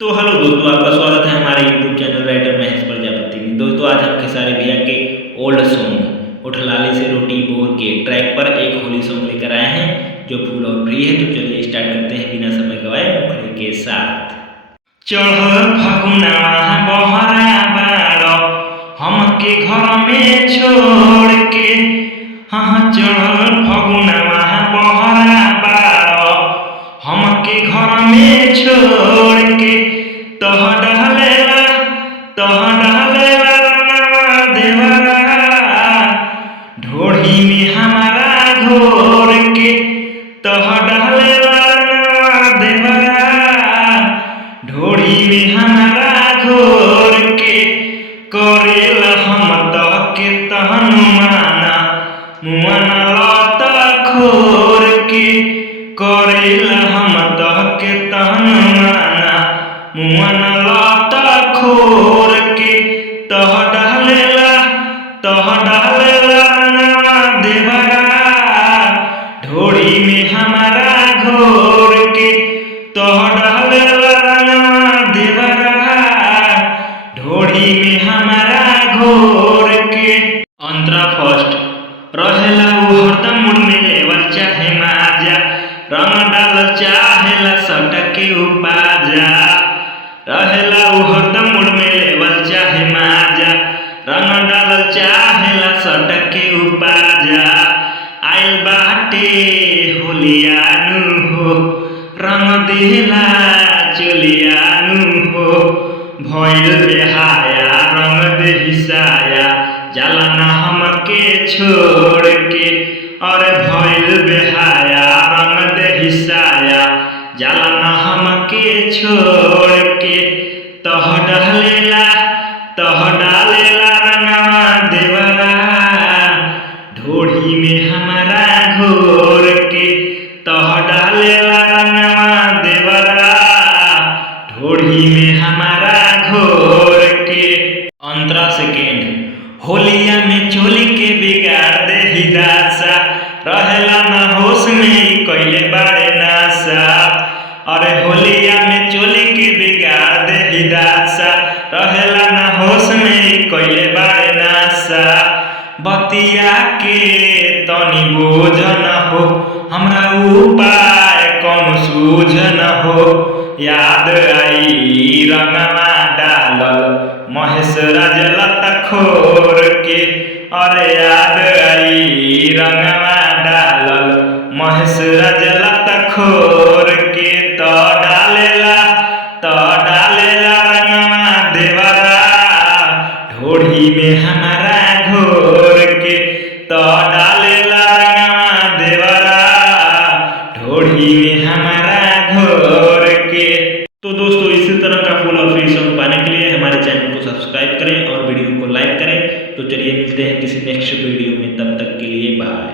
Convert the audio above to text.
तो हेलो दोस्तों, आपका स्वागत है हमारे YouTube channel writer Mahesh Prajapati में। दोस्तों, आज हम खेसारी भैया के ओल्ड सॉन्ग उठलाली से रोटी बोर के ट्रैक पर एक होली सॉन्ग लेकर आए हैं जो फुल और फ्री है। तो चलिए स्टार्ट करते हैं बिना समय गवाए मुखड़ी के साथ। चढ़ फगुनवा बहरा बाड़ो हमके घर में छोड़ के, हाँ चढ़ फगुनवा बहरा बाड़ो हमके घर में छोड़ के, तह डहलेला देवरा ढोढ़ी में हमारा घोर के, तह डहलेला देवरा ढोढ़ी में हमारा घोर के, करेला हम तह के तहन माना मुआना लत खोर के, करेला हम तह के तहन माना मुआना लत खोर के, तह डहलेला देवरा ढोड़ी में हमारा घोर के, तह डहलेला देवरा ढोड़ी में हमारा घोर के। अंतरा फर्स्ट रहेला वो हरदम मुड़ में लेवल चाहे माजा, रंग डाल चाहेला सटके उपाजा, रहेला वो हरदम मुड़ में लेवल चाहे माजा, रंग डाल चाहेला सटके उपाजा। आइल बाटे होलियानु हो रंग देला चलियानु हो, भइल बेहाया रंग दे हिसाया जाला ना हमके छोड़ के, अरे भइल बेहाया रंग दे हिसाया जाला ना हमके छोड़ के, तह डालेला रंगवा देवरा ढोढ़ी में हमारा घोर के, तह डालेला रंगवा देवरा ढोढ़ी में हमारा घोर के। अंतरा सेकेंड होलिया में चोली के बिगाड़ दे हिदासा, रहेला ना होश में कैले बाड़े नासा, अरे होलिया में चोली के बिगाड़ दे हिदासा, रहेला ना होश में कैले बाड़े नासा। बतिया के तनी बोझ न हो हमरा उपाय कौन सूझ न हो, याद आई रंगवा डालल महेश राज लत खोर के, अरे याद आई रंगवा डालल महेश राज लत खोर के, तो डालेला रंगवा देवरा ढोढ़ी में हमारा घोर के, तो डालेला रंगवा देवरा ढोढ़ी में हमारा घोर के। तो दोस्तों, इसी तरह का फुल और फ्री सॉन्ग पाने के लिए हमारे चैनल को सब्सक्राइब करें और वीडियो को लाइक करें। तो चलिए मिलते हैं किसी नेक्स्ट वीडियो में, तब तक के लिए बाय।